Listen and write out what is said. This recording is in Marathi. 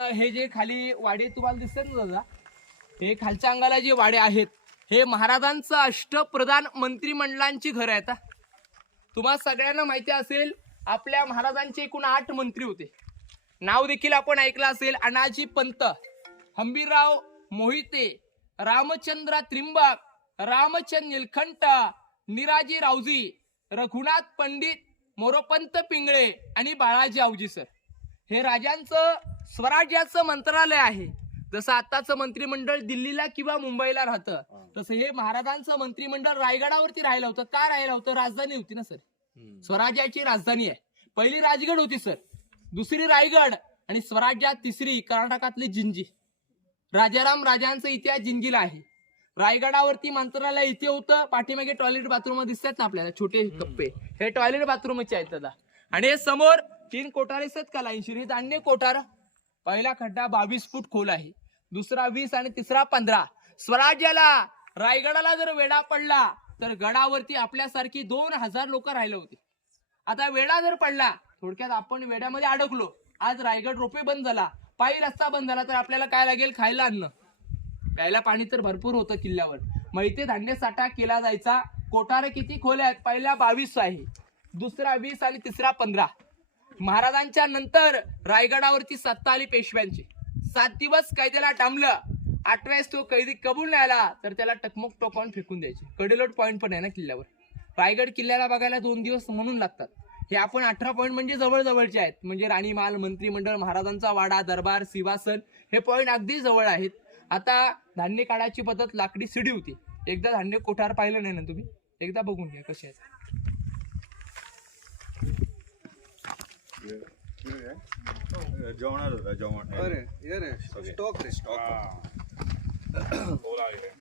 हे जे खाली वाडे तुम्हाला दिसतात ना दादा, हे खालच्या अंगाला जे वाडे आहेत हे महाराजांचं अष्टप्रधान मंत्रिमंडळांची घर आहेत. तुम्हाला सगळ्यांना माहिती असेल आपल्या महाराजांचे एकूण 8 मंत्री होते. नाव देखील आपण ऐकलं असेल. अनाजी पंत, हंबीरराव मोहिते, रामचंद्र त्रिंबक, रामचंद निलखंट, निराजी रावजी, रघुनाथ पंडित, मोरोपंत पिंगळे आणि बाळाजी आवजी सर. हे राजांचं स्वराज्याचं मंत्रालय आहे. जसं आताचं मंत्रिमंडळ दिल्लीला किंवा मुंबईला राहतं, तसं हे महाराजांचं मंत्रिमंडळ रायगडावरती राहिलं होतं. का राहिलं होतं? राजधानी होती ना सर, स्वराज्याची राजधानी आहे. पहिली राजगड होती सर, दुसरी रायगड आणि स्वराज्यात तिसरी कर्नाटकातली जिंजी. राजाराम राजांचा इतिहास जिंजीला आहे. रायगडावरती मंत्रालय इथे होतं. पाठीमागे टॉयलेट बाथरूम दिसतात ना आपल्याला छोटे कप्पे, हे टॉयलेट बाथरूमचे आहेत दादा. आणि हे समोर 3 कोठार आहेत का लाईनशीर, हे धान्य कोठार. पहिला खड्डा 22 फूट खोल आहे, दुसरा 20 आणि तिसरा 15. स्वराज्याला रायगडाला जर वेढा पडला तर गडावरती आपल्यासारखी 2000 लोक राहिले होते. आता वेढा जर पडला, थोडक्यात आपण वेड्यामध्ये अडकलो, आज रायगड रोपे बंद झाला, पायी रस्ता बंद झाला, तर आपल्याला काय लागेल? खायला अन्न. प्यायला पाणी तर भरपूर होतं किल्ल्यावर. मग इथे धान्य साठा केला जायचा. कोठार किती खोल्या आहेत? पहिला 22 आहे, दुसरा 20 आणि तिसरा 15. महाराजांच्या नंतर रायगडावरती सत्ता आली पेशव्यांची. 7 दिवस कैद्याला डांबलं. 8व्या तो कैदी कबूल नाही आला तर त्याला टकमक टोकावून फेकून द्यायचे. कडेलोट पॉईंट पण आहे ना किल्ल्यावर. रायगड किल्ल्याला बघायला 2 दिवस म्हणून लागतात. हे आपण 18 पॉईंट म्हणजे जवळजवळचे आहेत. म्हणजे राणीमाल, मंत्रिमंडळ, महाराजांचा वाडा, दरबार, सिंहासन, हे पॉईंट अगदी जवळ आहेत. आता धान्य काढायची पद्धत लाकडी सिडी होती. एकदा धान्य कोठार पाहिलं नाही ना तुम्ही? एकदा बघून घ्या कसे आहेत. जेवणार होता जेवण. अरे ये रे स्टॉक रे स्टॉक.